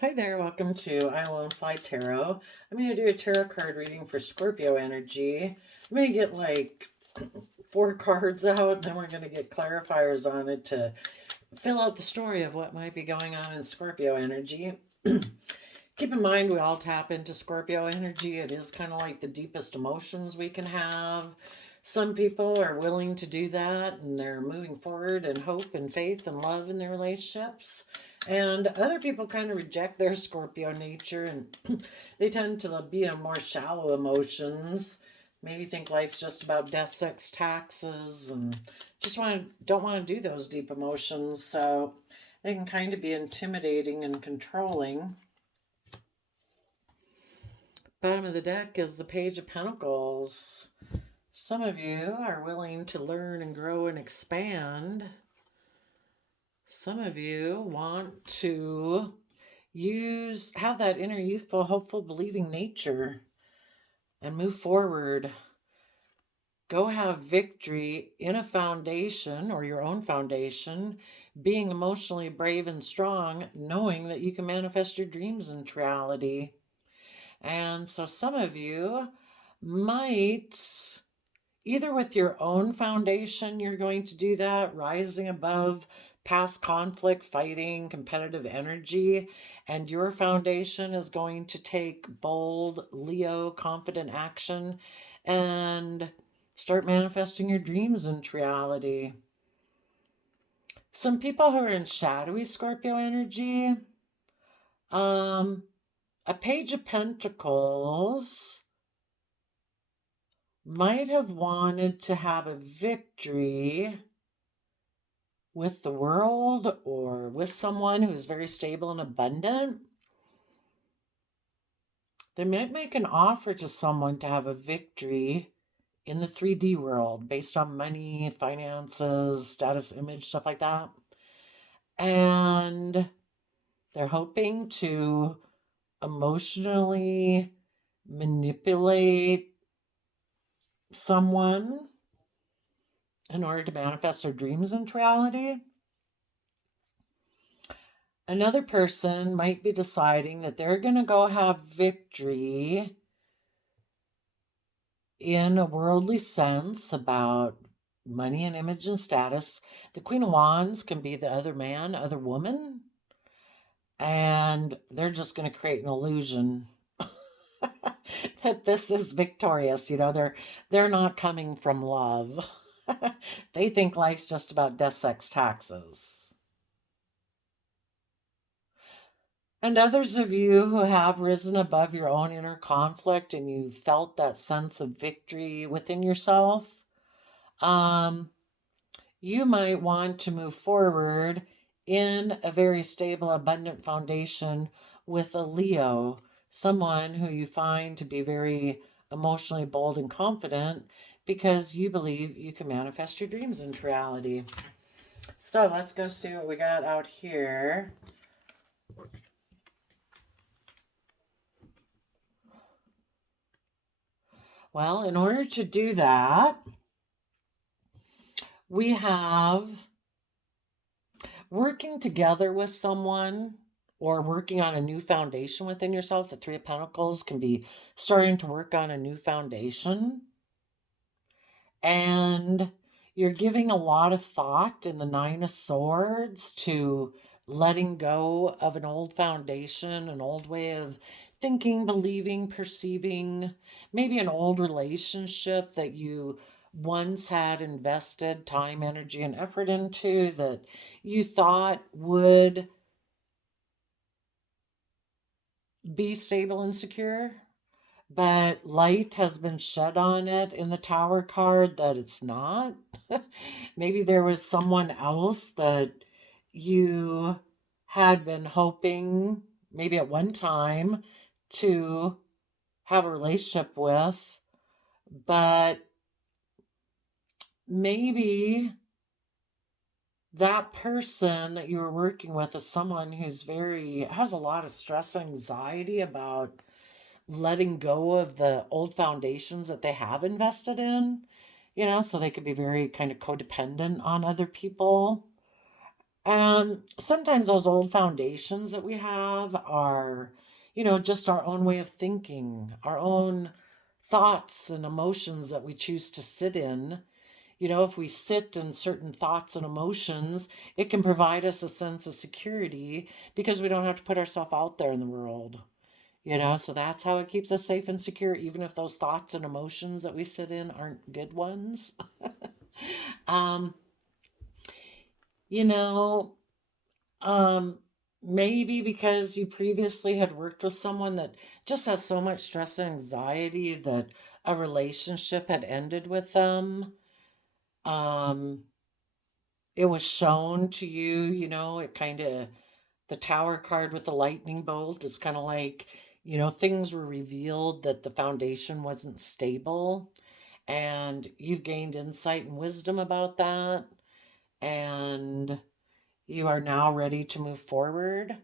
Hi there, welcome to I Won't Fly Tarot. I'm going to do a tarot card reading for Scorpio energy. I'm going to get like 4 cards out, and then we're going to get clarifiers on it to fill out the story of what might be going on in Scorpio energy. Keep in mind, we all tap into Scorpio energy. It is kind of like the deepest emotions we can have. Some people are willing to do that, and they're moving forward in hope and faith and love in their relationships. And other people kind of reject their Scorpio nature, and they tend to be in more shallow emotions. Maybe think life's just about death, sex, taxes, and just don't want to do those deep emotions. So they can kind of be intimidating and controlling. Bottom of the deck is the Page of Pentacles. Some of you are willing to learn and grow and expand. Some of you want to have that inner youthful, hopeful, believing nature and move forward. Go have victory in a foundation or your own foundation, being emotionally brave and strong, knowing that you can manifest your dreams into reality. And so some of you might, either with your own foundation, you're going to do that, rising above past conflict, fighting, competitive energy, and your foundation is going to take bold, Leo, confident action and start manifesting your dreams into reality. Some people who are in shadowy Scorpio energy, a Page of Pentacles might have wanted to have a victory with the world or with someone who's very stable and abundant. They might make an offer to someone to have a victory in the 3D world based on money, finances, status, image, stuff like that. And they're hoping to emotionally manipulate someone in order to manifest their dreams into reality. Another person might be deciding that they're going to go have victory in a worldly sense about money and image and status. The Queen of Wands can be the other man, other woman, and they're just going to create an illusion that this is victorious. They're not coming from love. They think life's just about death, sex, taxes. And others of you who have risen above your own inner conflict and you felt that sense of victory within yourself, you might want to move forward in a very stable, abundant foundation with a Leo, someone who you find to be very emotionally bold and confident because you believe you can manifest your dreams into reality. So let's go see what we got out here. Well, in order to do that, we have working together with someone or working on a new foundation within yourself. The Three of Pentacles can be starting to work on a new foundation. And you're giving a lot of thought in the Nine of Swords to letting go of an old foundation, an old way of thinking, believing, perceiving, maybe an old relationship that you once had invested time, energy, and effort into that you thought would be stable and secure, but light has been shed on it in the Tower card that it's not. Maybe there was someone else that you had been hoping, maybe at one time, to have a relationship with, but maybe that person that you were working with is someone who's has a lot of stress and anxiety about letting go of the old foundations that they have invested in, so they could be very kind of codependent on other people. And sometimes those old foundations that we have are, just our own way of thinking, our own thoughts and emotions that we choose to sit in. If we sit in certain thoughts and emotions, it can provide us a sense of security because we don't have to put ourselves out there in the world. So that's how it keeps us safe and secure, even if those thoughts and emotions that we sit in aren't good ones. um, you know, um, maybe because you previously had worked with someone that just has so much stress and anxiety that a relationship had ended with them. Um, it was shown to you, it kind of, the Tower card with the lightning bolt, it's kind of like, things were revealed that the foundation wasn't stable, and you've gained insight and wisdom about that, and you are now ready to move forward.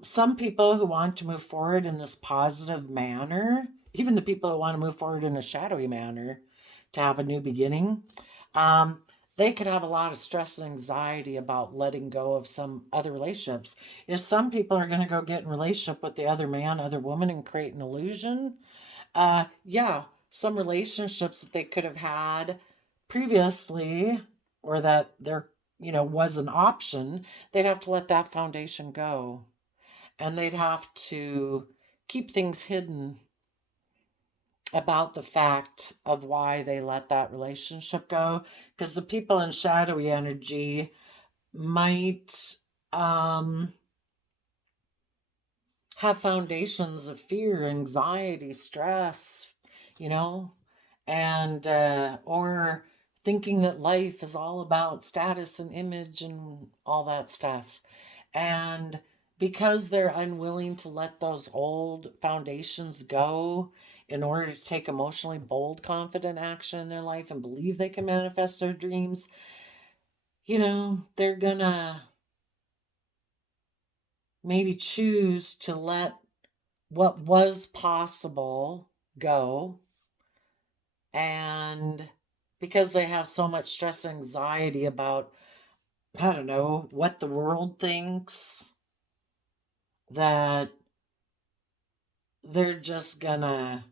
Some people who want to move forward in this positive manner, even the people who want to move forward in a shadowy manner to have a new beginning, um, they could have a lot of stress and anxiety about letting go of some other relationships. If some people are going to go get in a relationship with the other man, other woman, and create an illusion, yeah, some relationships that they could have had previously, or that there, was an option, they'd have to let that foundation go, and they'd have to keep things hidden about the fact of why they let that relationship go, because the people in shadowy energy might have foundations of fear, anxiety, stress, you know, and or thinking that life is all about status and image and all that stuff. And because they're unwilling to let those old foundations go in order to take emotionally bold, confident action in their life and believe they can manifest their dreams, they're gonna maybe choose to let what was possible go. And because they have so much stress and anxiety about, I don't know, what the world thinks, that they're just gonna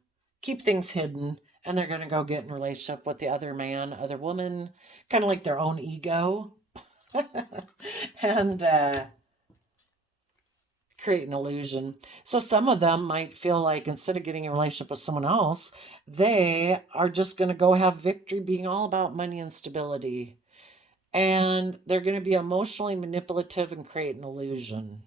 keep things hidden, and they're gonna go get in a relationship with the other man, other woman, kind of like their own ego. And create an illusion. So some of them might feel like instead of getting a relationship with someone else, they are just going to go have victory being all about money and stability. And they're going to be emotionally manipulative and create an illusion.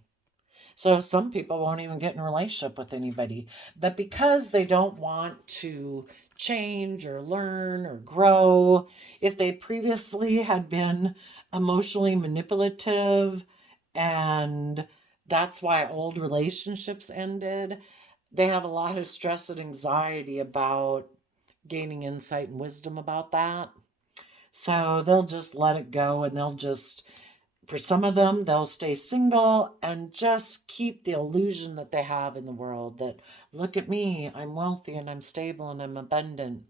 So some people won't even get in a relationship with anybody. But because they don't want to change or learn or grow, if they previously had been emotionally manipulative, and that's why old relationships ended, they have a lot of stress and anxiety about gaining insight and wisdom about that. So they'll just let it go, and they'll just, for some of them, they'll stay single and just keep the illusion that they have in the world that, look at me, I'm wealthy and I'm stable and I'm abundant.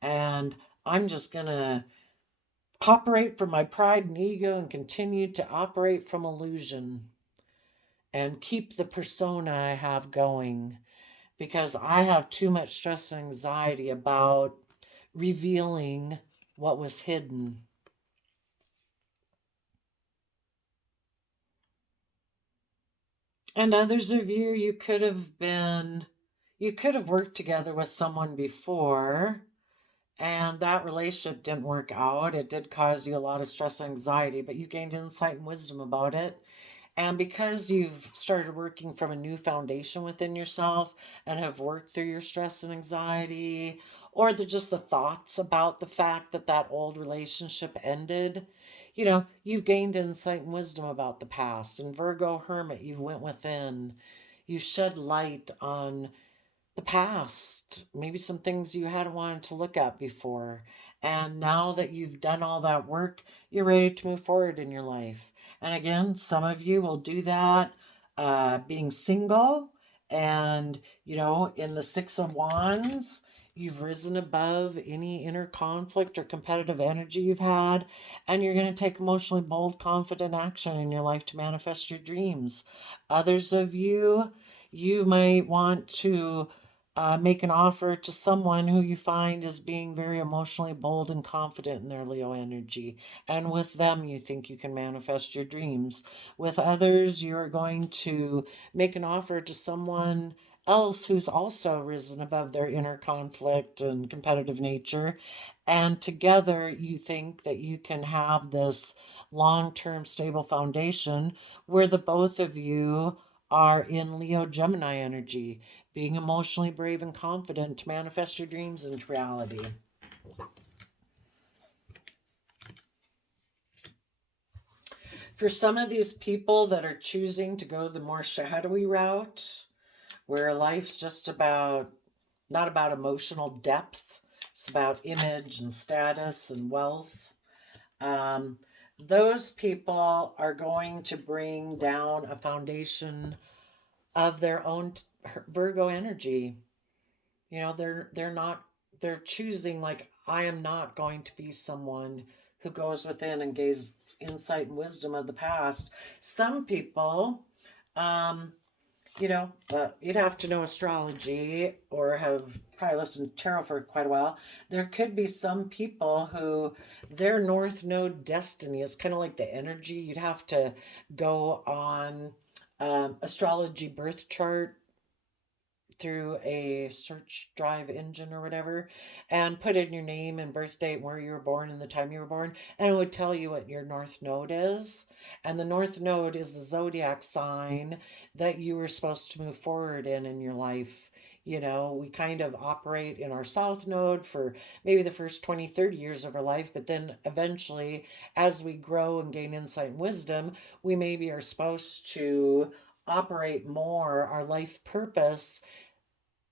And I'm just going to operate from my pride and ego and continue to operate from illusion and keep the persona I have going, because I have too much stress and anxiety about revealing what was hidden. And others of you, you could have worked together with someone before, and that relationship didn't work out. It did cause you a lot of stress and anxiety, but you gained insight and wisdom about it. And because you've started working from a new foundation within yourself and have worked through your stress and anxiety, or just the thoughts about the fact that that old relationship ended, you've gained insight and wisdom about the past. And Virgo Hermit, you went within. You shed light on the past, maybe some things you hadn't wanted to look at before. And now that you've done all that work, you're ready to move forward in your life. And again, some of you will do that being single. And, in the Six of Wands, You've risen above any inner conflict or competitive energy you've had, and you're going to take emotionally bold, confident action in your life to manifest your dreams. Others of you, you might want to make an offer to someone who you find is being very emotionally bold and confident in their Leo energy. And with them, you think you can manifest your dreams. With others, you're going to make an offer to someone else who's also risen above their inner conflict and competitive nature. And together, you think that you can have this long term stable foundation where the both of you are in Leo Gemini energy, being emotionally brave and confident to manifest your dreams into reality. For some of these people that are choosing to go the more shadowy route, where life's just about, not about emotional depth, it's about image and status and wealth. Um, those people are going to bring down a foundation of their own Virgo energy. You know, they're not, they're choosing, like, I am not going to be someone who goes within and gains insight and wisdom of the past. Some people, um, you'd have to know astrology or have probably listened to tarot for quite a while. There could be some people who their North Node destiny is kind of like the energy. You'd have to go on astrology birth chart through a search drive engine or whatever and put in your name and birth date and where you were born and the time you were born, and it would tell you what your North Node is. And the North Node is the zodiac sign that you were supposed to move forward in your life. We kind of operate in our South Node for maybe the first 20, 30 years of our life, but then eventually, as we grow and gain insight and wisdom, we maybe are supposed to operate more our life purpose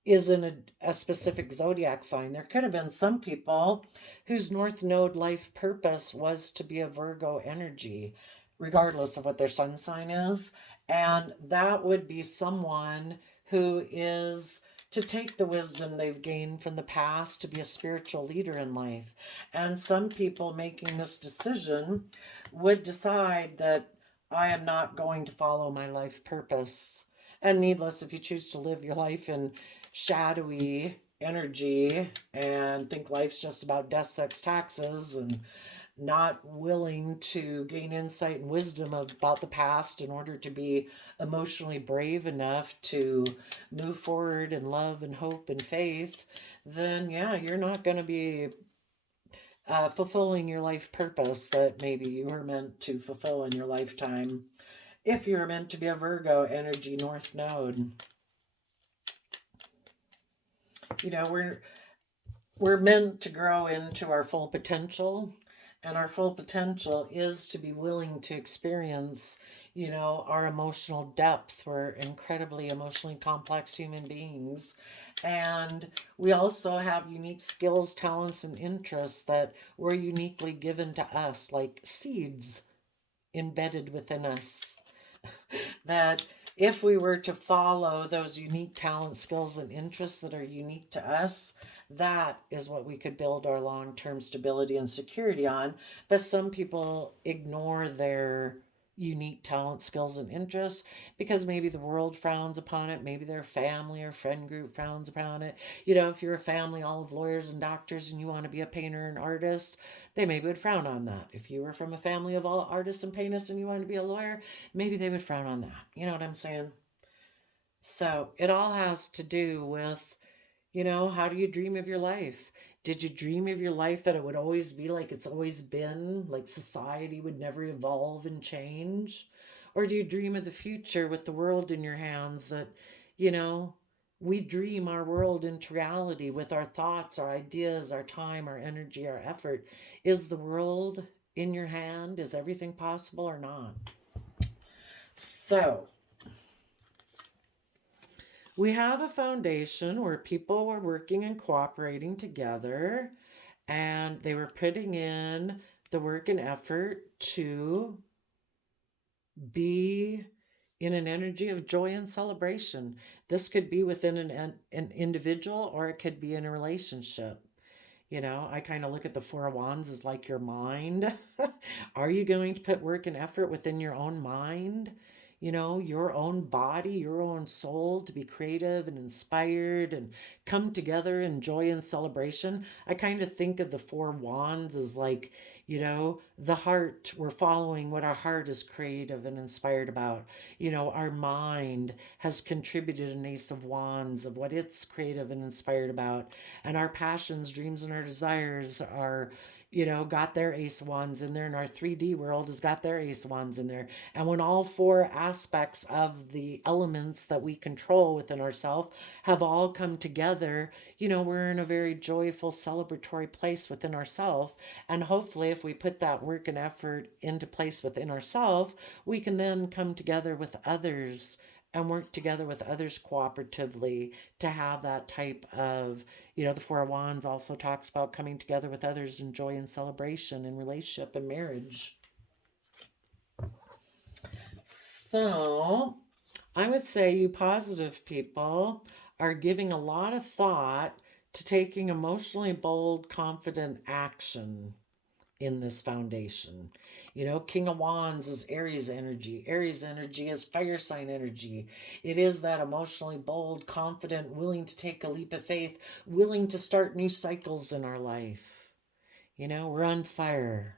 is in a specific zodiac sign. There could have been some people whose North Node life purpose was to be a Virgo energy, regardless of what their sun sign is. And that would be someone who is to take the wisdom they've gained from the past to be a spiritual leader in life. And some people making this decision would decide that I am not going to follow my life purpose. And needless, if you choose to live your life in shadowy energy and think life's just about death, sex, taxes, and not willing to gain insight and wisdom about the past in order to be emotionally brave enough to move forward in love and hope and faith, then yeah, you're not going to be fulfilling your life purpose that maybe you were meant to fulfill in your lifetime if you're meant to be a Virgo energy North Node. We're meant to grow into our full potential, and our full potential is to be willing to experience our emotional depth. We're incredibly emotionally complex human beings, and we also have unique skills, talents, and interests that were uniquely given to us, like seeds embedded within us, that if we were to follow those unique talents, skills, and interests that are unique to us, that is what we could build our long term stability and security on. But some people ignore their unique talent, skills, and interests because maybe the world frowns upon it, maybe their family or friend group frowns upon it. If you're a family all of lawyers and doctors and you want to be a painter and artist, they maybe would frown on that. If you were from a family of all artists and painters and you wanted to be a lawyer, maybe they would frown on that. You know what I'm saying? So it all has to do with, how do you dream of your life? Did you dream of your life that it would always be like it's always been, like society would never evolve and change? Or do you dream of the future with the world in your hands that, you know, we dream our world into reality with our thoughts, our ideas, our time, our energy, our effort? Is the world in your hand? Is everything possible or not? So, we have a foundation where people were working and cooperating together, and they were putting in the work and effort to be in an energy of joy and celebration. This could be within an individual, or it could be in a relationship. You know, I kind of look at the Four of Wands as like your mind. Are you going to put work and effort within your own mind? You know, your own body, your own soul to be creative and inspired and come together in joy and celebration. I kind of think of the Four Wands as like, you know, the heart. We're following what our heart is creative and inspired about. You know, our mind has contributed an Ace of Wands of what it's creative and inspired about, and our passions, dreams, and our desires are, you know, got their Ace of Wands in there, and our 3D world has got their Ace of Wands in there. And when all four aspects of the elements that we control within ourselves have all come together, you know, we're in a very joyful, celebratory place within ourselves. And hopefully, if we put that work and effort into place within ourselves, we can then come together with others and work together with others cooperatively to have that type of, you know, the Four of Wands also talks about coming together with others in joy and celebration in relationship and marriage. So I would say you positive people are giving a lot of thought to taking emotionally bold, confident action in this foundation. You know, King of Wands is Aries energy. Aries energy is fire sign energy. It is that emotionally bold, confident, willing to take a leap of faith, willing to start new cycles in our life. You know, we're on fire.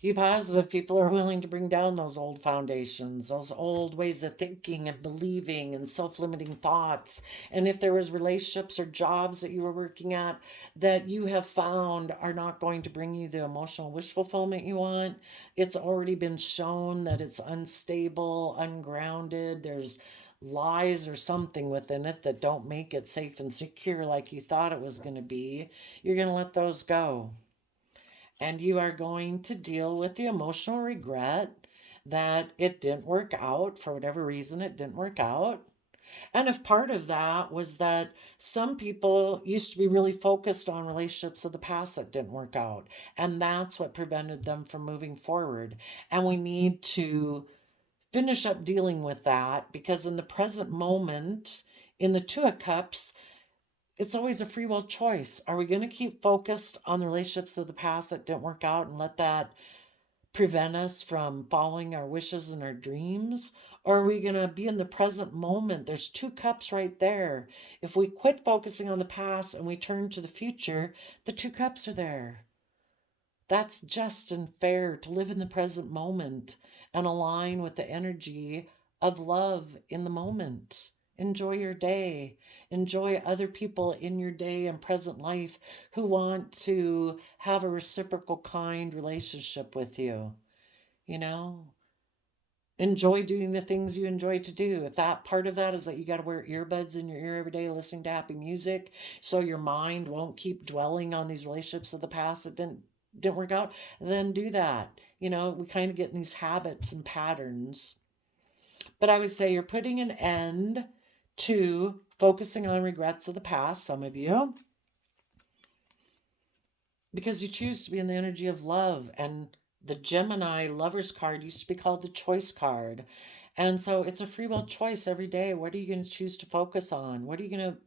You positive people are willing to bring down those old foundations, those old ways of thinking and believing and self-limiting thoughts. And if there was relationships or jobs that you were working at that you have found are not going to bring you the emotional wish fulfillment you want, it's already been shown that it's unstable, ungrounded. There's lies or something within it that don't make it safe and secure like you thought it was going to be. You're going to let those go, and you are going to deal with the emotional regret that it didn't work out for whatever reason. It didn't work out. And if part of that was that some people used to be really focused on relationships of the past that didn't work out, and that's what prevented them from moving forward. And we need to finish up dealing with that, because in the present moment, in the Two of Cups, it's always a free will choice. Are we going to keep focused on the relationships of the past that didn't work out and let that prevent us from following our wishes and our dreams? Or are we going to be in the present moment? There's two cups right there. If we quit focusing on the past and we turn to the future, the two cups are there. That's just and fair to live in the present moment and align with the energy of love in the moment. Enjoy your day. Enjoy other people in your day and present life who want to have a reciprocal, kind relationship with you. You know, enjoy doing the things you enjoy to do. If that part of that is that you got to wear earbuds in your ear every day listening to happy music so your mind won't keep dwelling on these relationships of the past that didn't work out, then do that. You know, we kind of get in these habits and patterns. But I would say you're putting an end to focusing on regrets of the past, some of you, because you choose to be in the energy of love. And the Gemini Lovers card used to be called the Choice card. And so it's a free will choice every day. What are you going to choose to focus on? What are you going to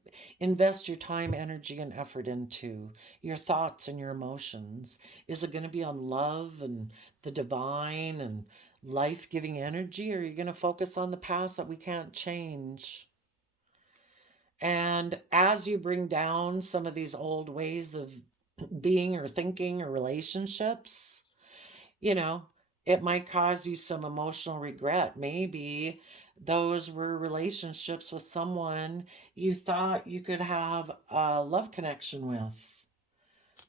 invest your time, energy, and effort into? Your thoughts and your emotions. Is it going to be on love and the divine and life-giving energy? Or are you going to focus on the past that we can't change? And as you bring down some of these old ways of being or thinking or relationships, you know, it might cause you some emotional regret. Maybe those were relationships with someone you thought you could have a love connection with.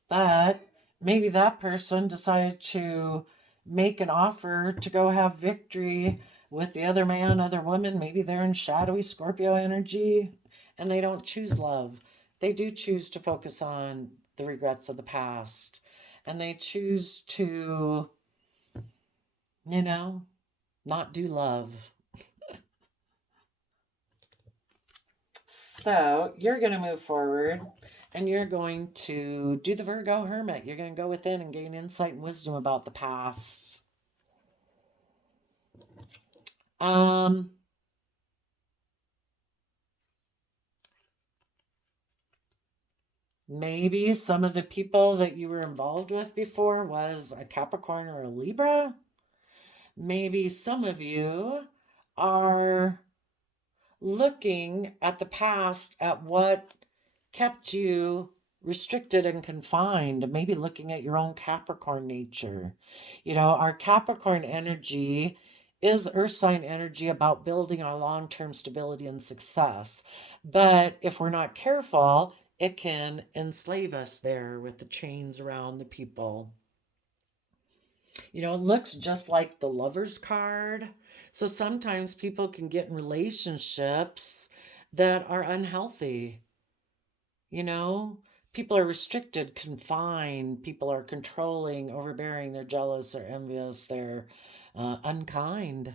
But maybe that person decided to make an offer to go have victory with the other man, other woman. Maybe they're in shadowy Scorpio energy and they don't choose love. They do choose to focus on the regrets of the past. And they choose to, you know, not do love. So you're going to move forward and you're going to do the Virgo Hermit. You're going to go within and gain insight and wisdom about the past. Um, Maybe some of the people that you were involved with before was a Capricorn or a Libra. Maybe some of you are looking at the past at what kept you restricted and confined, maybe looking at your own Capricorn nature. Our Capricorn energy is earth sign energy about building our long-term stability and success. But if we're not careful, it can enslave us there with the chains around the people. It looks just like the Lover's card. So sometimes people can get in relationships that are unhealthy. You know, People are restricted, confined, people are controlling, overbearing, they're jealous, they're envious, they're unkind.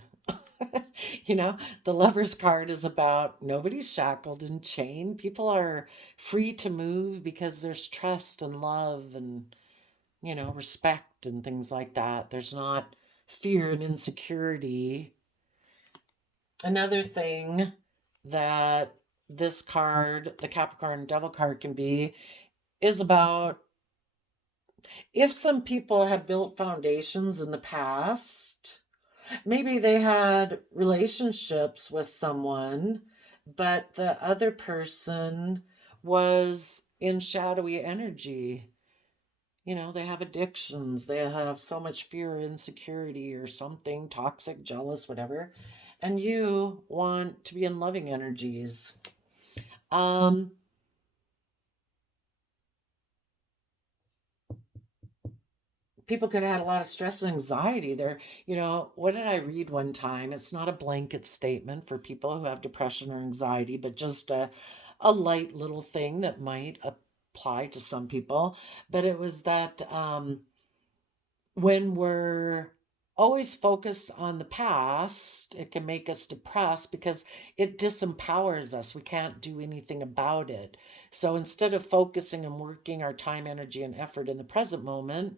you know, the Lover's card is about nobody's shackled and chained. People are free to move because there's trust and love and respect and things like that. There's not fear and insecurity. Another thing that this card, the Capricorn Devil card, can be is about if some people have built foundations in the past, maybe they had relationships with someone, but the other person was in shadowy energy. They have addictions, they have so much fear, insecurity, or something toxic, jealous, whatever. And you want to be in loving energies. Um, People could have had a lot of stress and anxiety there. What did I read one time? It's not a blanket statement for people who have depression or anxiety, but just a light little thing that might apply to some people. But it was that when we're always focused on the past, it can make us depressed because it disempowers us. We can't do anything about it. So instead of focusing and working our time, energy, and effort in the present moment,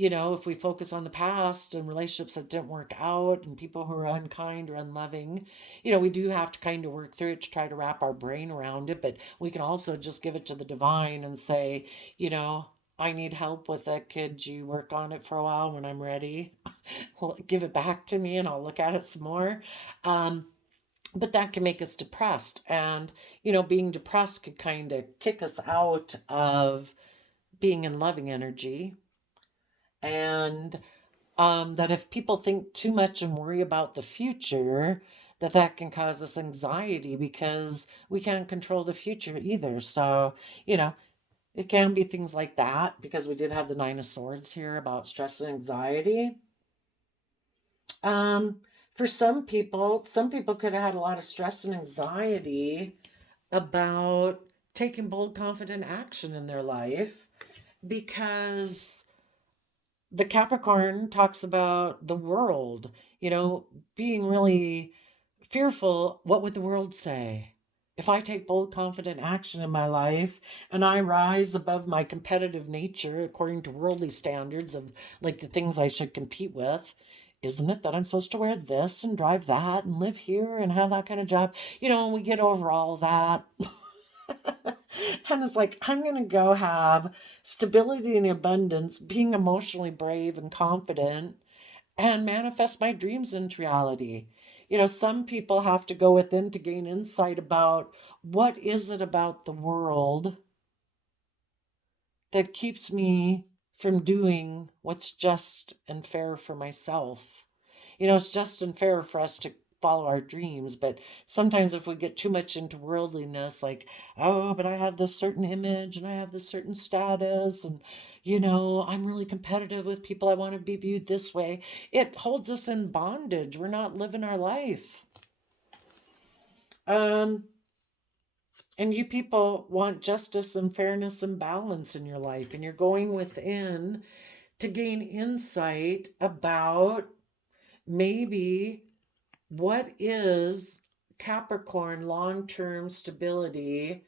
if we focus on the past and relationships that didn't work out and people who are unkind or unloving, we do have to kind of work through it to try to wrap our brain around it. But we can also just give it to the divine and say, I need help with it. Could you work on it for a while? When I'm ready, give it back to me and I'll look at it some more. Um, but that can make us depressed. And, being depressed could kind of kick us out of being in loving energy. And that if people think too much and worry about the future, that can cause us anxiety because we can't control the future either. So, it can be things like that because we did have the Nine of Swords here about stress and anxiety. Um, for some people could have had a lot of stress and anxiety about taking bold, confident action in their life because the Capricorn talks about the world, being really fearful. What would the world say? If I take bold, confident action in my life and I rise above my competitive nature according to worldly standards of like the things I should compete with, isn't it that I'm supposed to wear this and drive that and live here and have that kind of job? And we get over all that. And it's like, I'm going to go have stability and abundance, being emotionally brave and confident, and manifest my dreams into reality. Some people have to go within to gain insight about what is it about the world that keeps me from doing what's just and fair for myself. It's just and fair for us to follow our dreams, but sometimes if we get too much into worldliness, like, oh, but I have this certain image and I have this certain status, and I'm really competitive with people, I want to be viewed this way, it holds us in bondage. We're not living our life. um and you people want justice and fairness and balance in your life, and you're going within to gain insight about maybe what is Capricorn long-term stability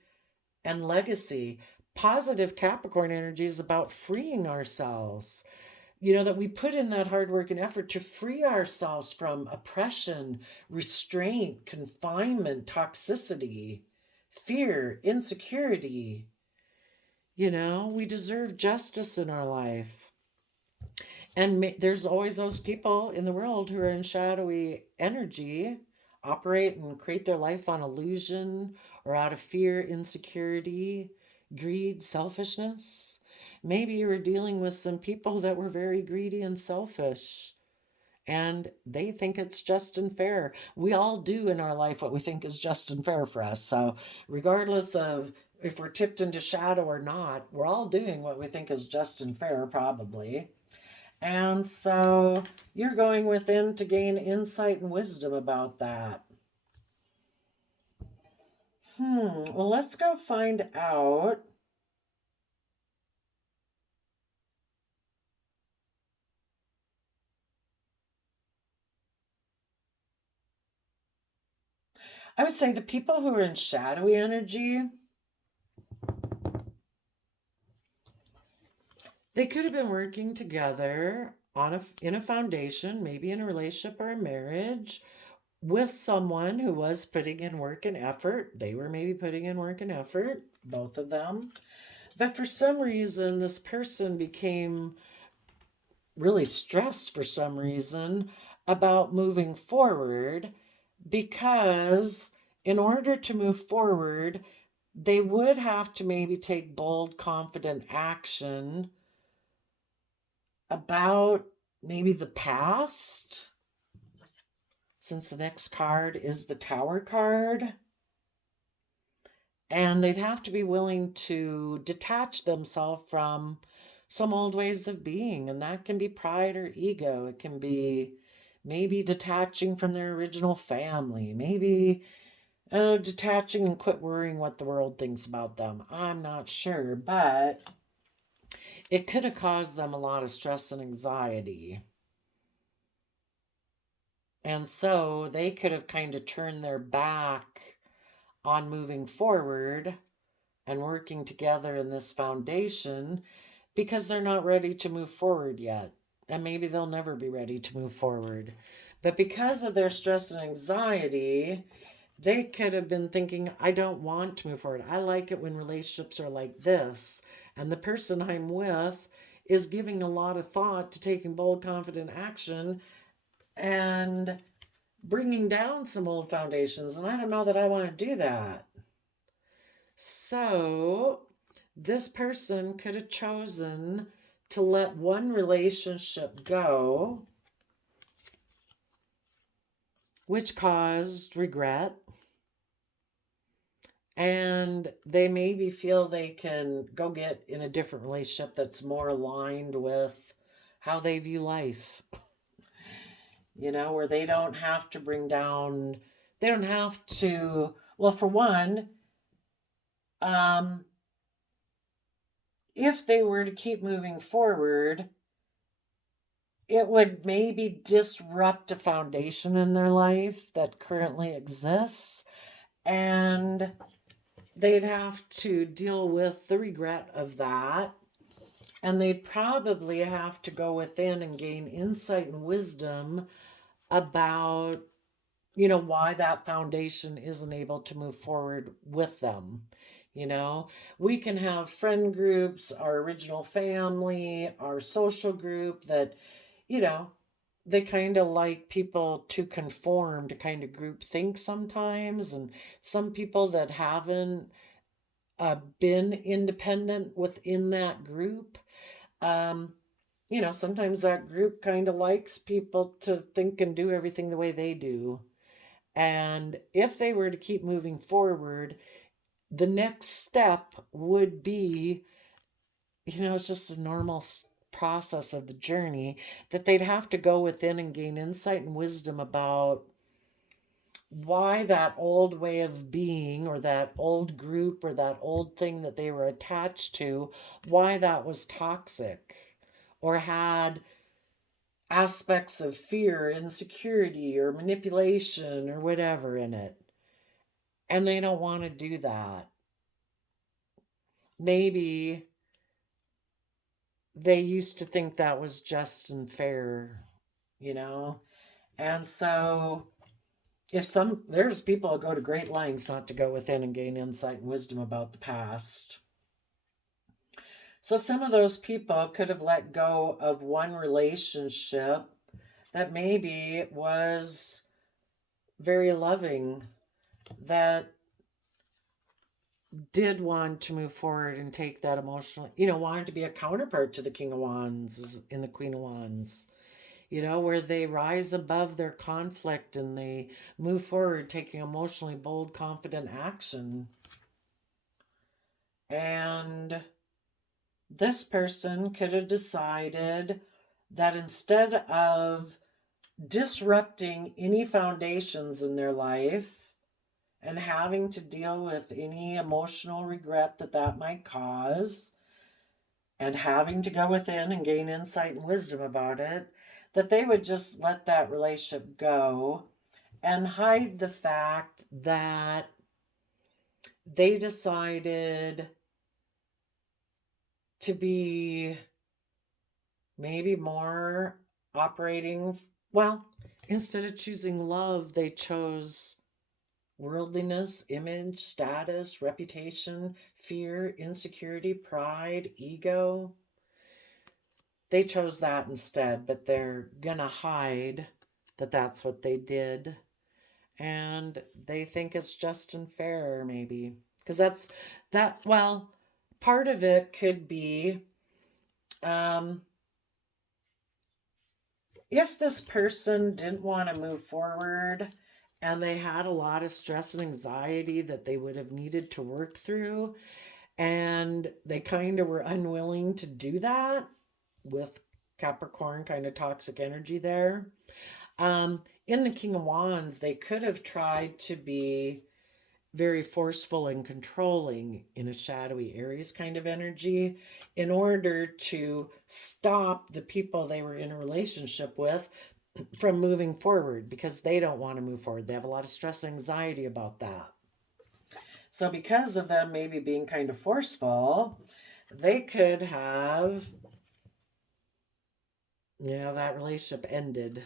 and legacy. Positive Capricorn energy is about freeing ourselves. that we put in that hard work and effort to free ourselves from oppression, restraint, confinement, toxicity, fear, insecurity. We deserve justice in our life. And there's always those people in the world who are in shadowy energy, operate and create their life on illusion or out of fear, insecurity, greed, selfishness. Maybe you were dealing with some people that were very greedy and selfish, and they think it's just and fair. We all do in our life what we think is just and fair for us. So, regardless of if we're tipped into shadow or not, we're all doing what we think is just and fair, probably. And so you're going within to gain insight and wisdom about that. Well, let's go find out. I would say the people who are in shadowy energy, they could have been working together in a foundation, maybe in a relationship or a marriage, with someone who was putting in work and effort. They were maybe putting in work and effort, both of them. But for some reason, this person became really stressed for some reason about moving forward, because in order to move forward, they would have to maybe take bold, confident action about maybe the past, since the next card is the Tower card. And they'd have to be willing to detach themselves from some old ways of being. And that can be pride or ego. It can be maybe detaching from their original family. Maybe detaching and quit worrying what the world thinks about them. I'm not sure. But it could have caused them a lot of stress and anxiety. And so they could have kind of turned their back on moving forward and working together in this foundation because they're not ready to move forward yet. And maybe they'll never be ready to move forward. But because of their stress and anxiety, they could have been thinking, I don't want to move forward. I like it when relationships are like this. And the person I'm with is giving a lot of thought to taking bold, confident action and bringing down some old foundations. And I don't know that I want to do that. So this person could have chosen to let one relationship go, which caused regret. And they maybe feel they can go get in a different relationship that's more aligned with how they view life. Where they don't have to well, for one, if they were to keep moving forward, it would maybe disrupt a foundation in their life that currently exists, and they'd have to deal with the regret of that, and they'd probably have to go within and gain insight and wisdom about why that foundation isn't able to move forward with them. We can have friend groups, our original family, our social group that they kind of like people to conform to kind of group think sometimes, and some people that haven't been independent within that group, sometimes that group kind of likes people to think and do everything the way they do. And if they were to keep moving forward, the next step would be, it's just a normal process of the journey, that they'd have to go within and gain insight and wisdom about why that old way of being, or that old group, or that old thing that they were attached to, why that was toxic or had aspects of fear, insecurity, or manipulation, or whatever in it. And they don't want to do that. Maybe they used to think that was just and fair, you know? And so there's people who go to great lengths not to go within and gain insight and wisdom about the past. So some of those people could have let go of one relationship that maybe was very loving, that did want to move forward and take that emotional, wanted to be a counterpart to the King of Wands in the Queen of Wands, where they rise above their conflict and they move forward, taking emotionally bold, confident action. And this person could have decided that instead of disrupting any foundations in their life and having to deal with any emotional regret that might cause, and having to go within and gain insight and wisdom about it, that they would just let that relationship go and hide the fact that they decided to be maybe more operating, well, instead of choosing love, they chose worldliness, image, status, reputation, fear, insecurity, pride, ego. They chose that instead, but they're gonna hide that that's what they did. And they think it's just and fair, maybe. Because well, part of it could be if this person didn't want to move forward and they had a lot of stress and anxiety that they would have needed to work through, and they kind of were unwilling to do that with Capricorn kind of toxic energy there. In the King of Wands, they could have tried to be very forceful and controlling in a shadowy Aries kind of energy in order to stop the people they were in a relationship with from moving forward, because they don't want to move forward. They have a lot of stress and anxiety about that. So because of them maybe being kind of forceful, they could have, that relationship ended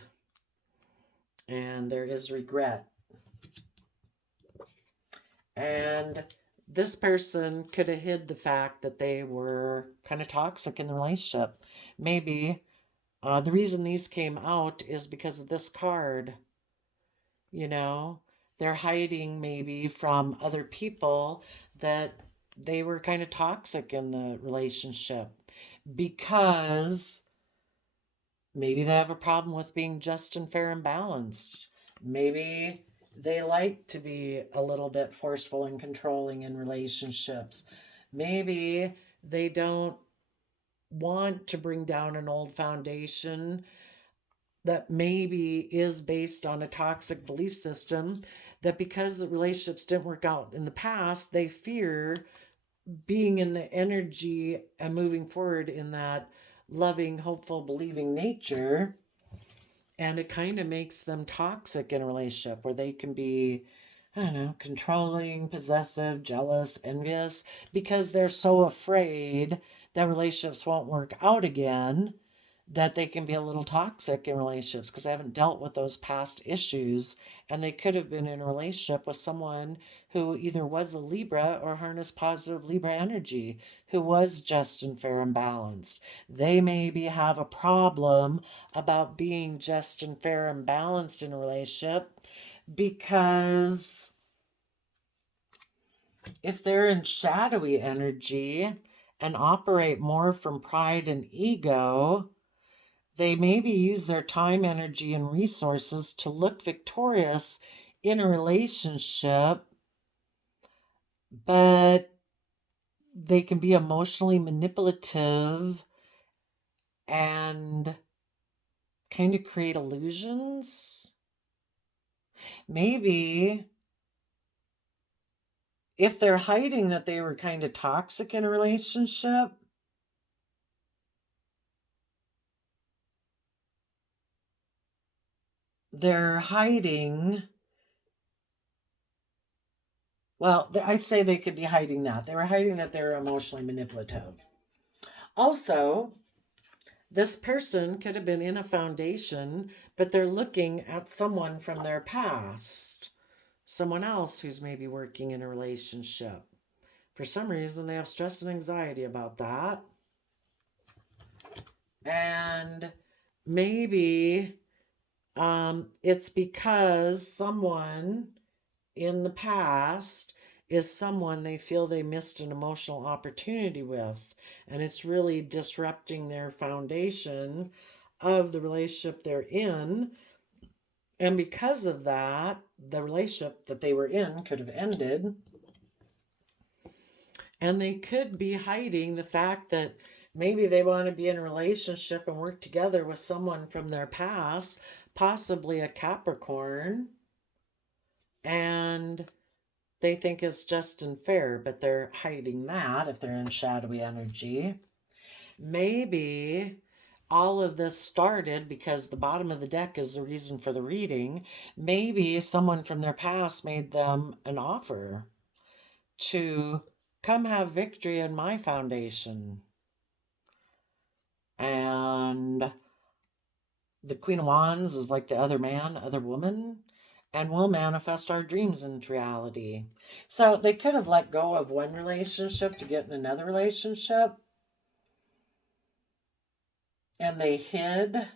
and there is regret. And this person could have hid the fact that they were kind of toxic in the relationship. Maybe the reason these came out is because of this card. They're hiding maybe from other people that they were kind of toxic in the relationship because maybe they have a problem with being just and fair and balanced. Maybe they like to be a little bit forceful and controlling in relationships. Maybe they don't want to bring down an old foundation that maybe is based on a toxic belief system, that because the relationships didn't work out in the past, they fear being in the energy and moving forward in that loving, hopeful, believing nature. And it kind of makes them toxic in a relationship where they can be, I don't know, controlling, possessive, jealous, envious, because they're so afraid that relationships won't work out again, that they can be a little toxic in relationships because they haven't dealt with those past issues. And they could have been in a relationship with someone who either was a Libra or harnessed positive Libra energy, who was just and fair and balanced. They maybe have a problem about being just and fair and balanced in a relationship because if they're in shadowy energy and operate more from pride and ego, they maybe use their time, energy, and resources to look victorious in a relationship, but they can be emotionally manipulative and kind of create illusions. Maybe if they're hiding that they were kind of toxic in a relationship, they're hiding. Well, I'd say they could be hiding that. They were hiding that they were emotionally manipulative. Also, this person could have been in a foundation, but they're looking at someone from their past, someone else who's maybe working in a relationship. For some reason, they have stress and anxiety about that. And maybe it's because someone in the past is someone they feel they missed an emotional opportunity with, and it's really disrupting their foundation of the relationship they're in. And because of that, the relationship that they were in could have ended, and they could be hiding the fact that maybe they want to be in a relationship and work together with someone from their past, possibly a Capricorn, and they think it's just and fair, but they're hiding that if they're in shadowy energy. Maybe all of this started because the bottom of the deck is the reason for the reading. Maybe someone from their past made them an offer to come have victory in my foundation. And the Queen of Wands is like the other man, other woman, and we'll manifest our dreams into reality. So they could have let go of one relationship to get in another relationship. And they hid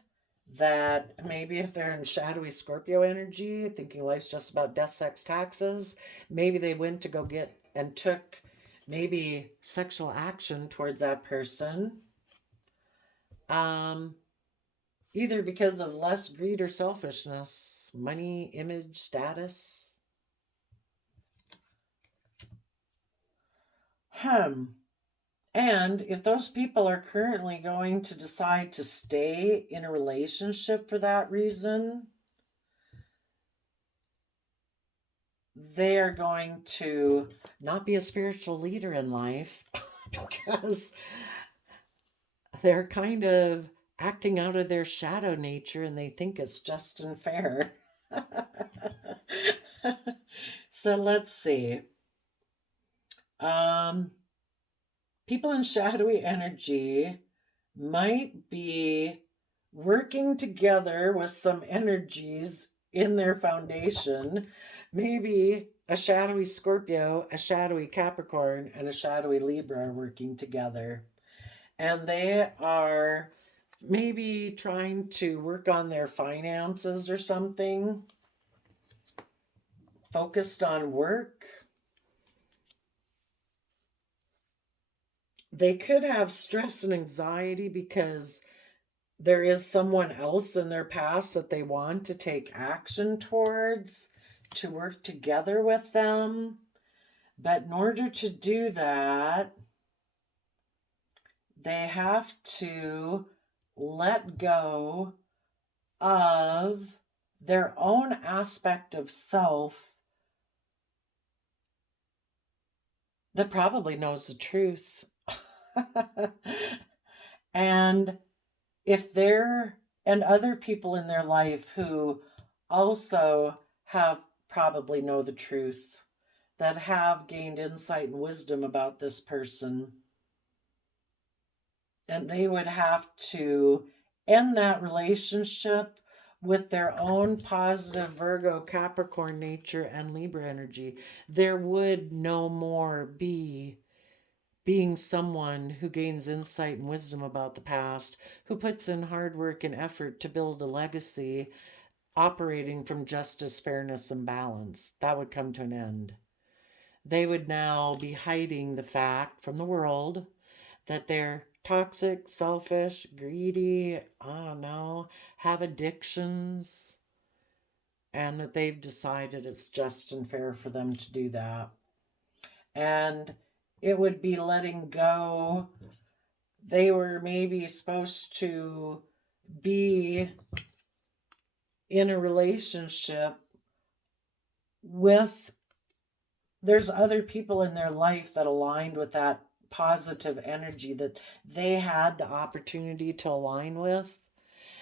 that maybe if they're in shadowy Scorpio energy, thinking life's just about death, sex, taxes, maybe they went to go get and took maybe sexual action towards that person. Either because of less greed or selfishness, money, image, status. And if those people are currently going to decide to stay in a relationship for that reason, they are going to not be a spiritual leader in life because they're kind of acting out of their shadow nature and they think it's just and fair. So let's see. People in shadowy energy might be working together with some energies in their foundation. Maybe a shadowy Scorpio, a shadowy Capricorn, and a shadowy Libra are working together. And they are maybe trying to work on their finances or something, focused on work. They could have stress and anxiety because there is someone else in their past that they want to take action towards, to work together with them. But in order to do that, they have to let go of their own aspect of self that probably knows the truth. And if they're, and other people in their life who also have probably know the truth, that have gained insight and wisdom about this person, and they would have to end that relationship with their own positive Virgo, Capricorn nature and Libra energy. There would no more be being someone who gains insight and wisdom about the past, who puts in hard work and effort to build a legacy operating from justice, fairness, and balance. That would come to an end. They would now be hiding the fact from the world that they're toxic, selfish, greedy, I don't know, have addictions, and that they've decided it's just and fair for them to do that. And it would be letting go. They were maybe supposed to be in a relationship with, there's other people in their life that aligned with that positive energy that they had the opportunity to align with.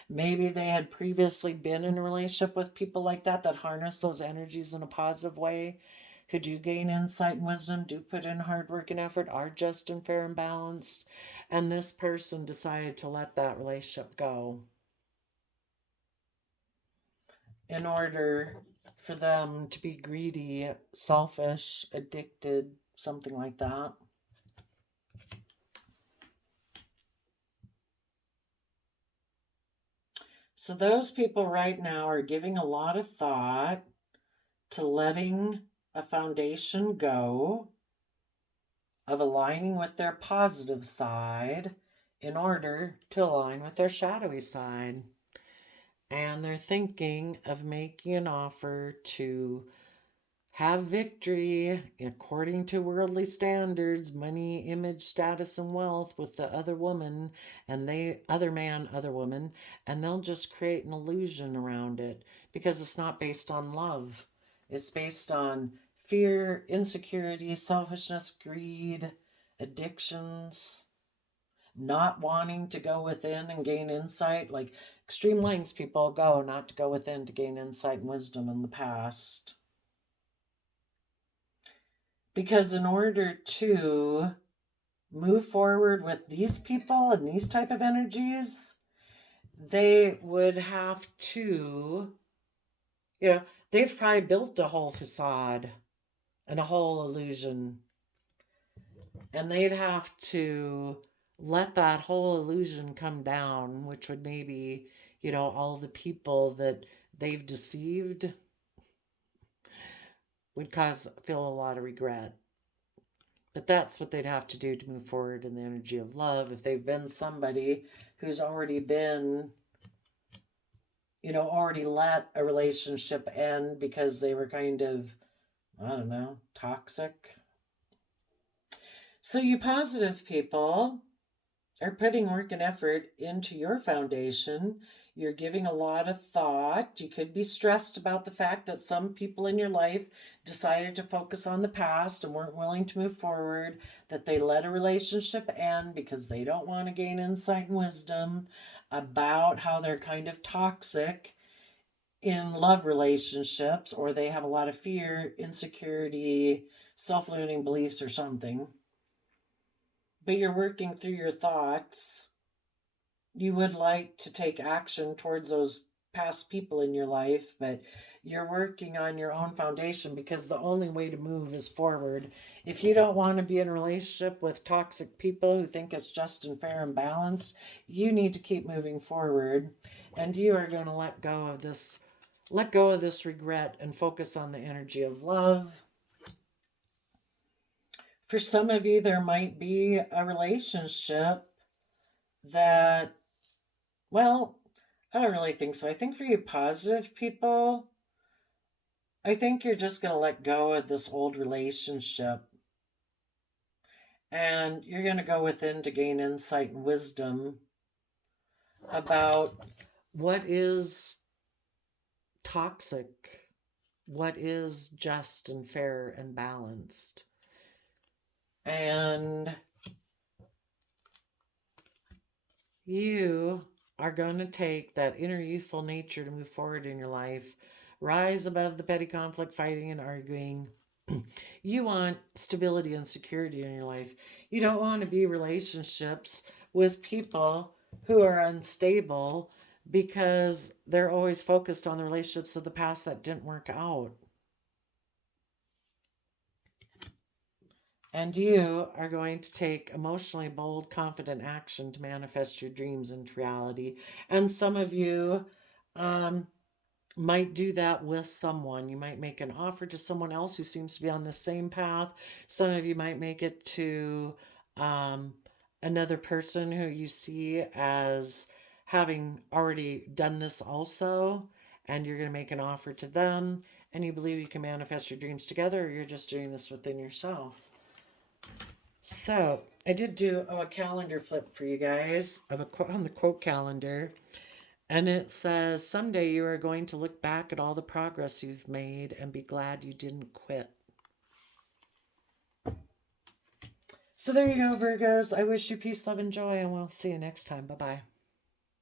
Maybe they had previously been in a relationship with people like that harness those energies in a positive way. who do gain insight and wisdom, do put in hard work and effort, are just and fair and balanced. And this person decided to let that relationship go in order for them to be greedy, selfish, addicted, something like that. So those people right now are giving a lot of thought to letting a foundation go, of aligning with their positive side in order to align with their shadowy side. And they're thinking of making an offer to have victory according to worldly standards, money, image, status, and wealth with the other woman, and other man, other woman, and they'll just create an illusion around it because it's not based on love. It's based on fear, insecurity, selfishness, greed, addictions, not wanting to go within and gain insight. Like extreme lengths people go not to go within to gain insight and wisdom in the past. Because in order to move forward with these people and these type of energies, they would have to, they've probably built a whole facade and a whole illusion. And they'd have to let that whole illusion come down, which would maybe, all the people that they've deceived would feel a lot of regret. But that's what they'd have to do to move forward in the energy of love. If they've been somebody who's already been, already let a relationship end because they were kind of, I don't know, toxic. So you positive people are putting work and effort into your foundation. You're giving a lot of thought. You could be stressed about the fact that some people in your life decided to focus on the past and weren't willing to move forward, that they let a relationship end because they don't want to gain insight and wisdom about how they're kind of toxic in love relationships, or they have a lot of fear, insecurity, self-limiting beliefs or something. But you're working through your thoughts. You would like to take action towards those past people in your life, but you're working on your own foundation because the only way to move is forward. If you don't want to be in a relationship with toxic people who think it's just and fair and balanced, you need to keep moving forward. And you are going to let go of this regret and focus on the energy of love. For some of you, there might be a relationship that, well, I don't really think so. I think for you positive people, I think you're just going to let go of this old relationship. And you're going to go within to gain insight and wisdom about what is toxic, what is just and fair and balanced. And you are going to take that inner youthful nature to move forward in your life, rise above the petty conflict, fighting and arguing. You want stability and security in your life. You don't want to be in relationships with people who are unstable because they're always focused on the relationships of the past that didn't work out. And you are going to take emotionally bold, confident action to manifest your dreams into reality. And some of you might do that with someone. You might make an offer to someone else who seems to be on the same path. Some of you might make it to another person who you see as having already done this also. And you're going to make an offer to them. And you believe you can manifest your dreams together, or you're just doing this within yourself. So I did do a calendar flip for you guys of a quote on the quote calendar. And it says, someday you are going to look back at all the progress you've made and be glad you didn't quit. So there you go, Virgos. I wish you peace, love, and joy, and we'll see you next time. Bye-bye.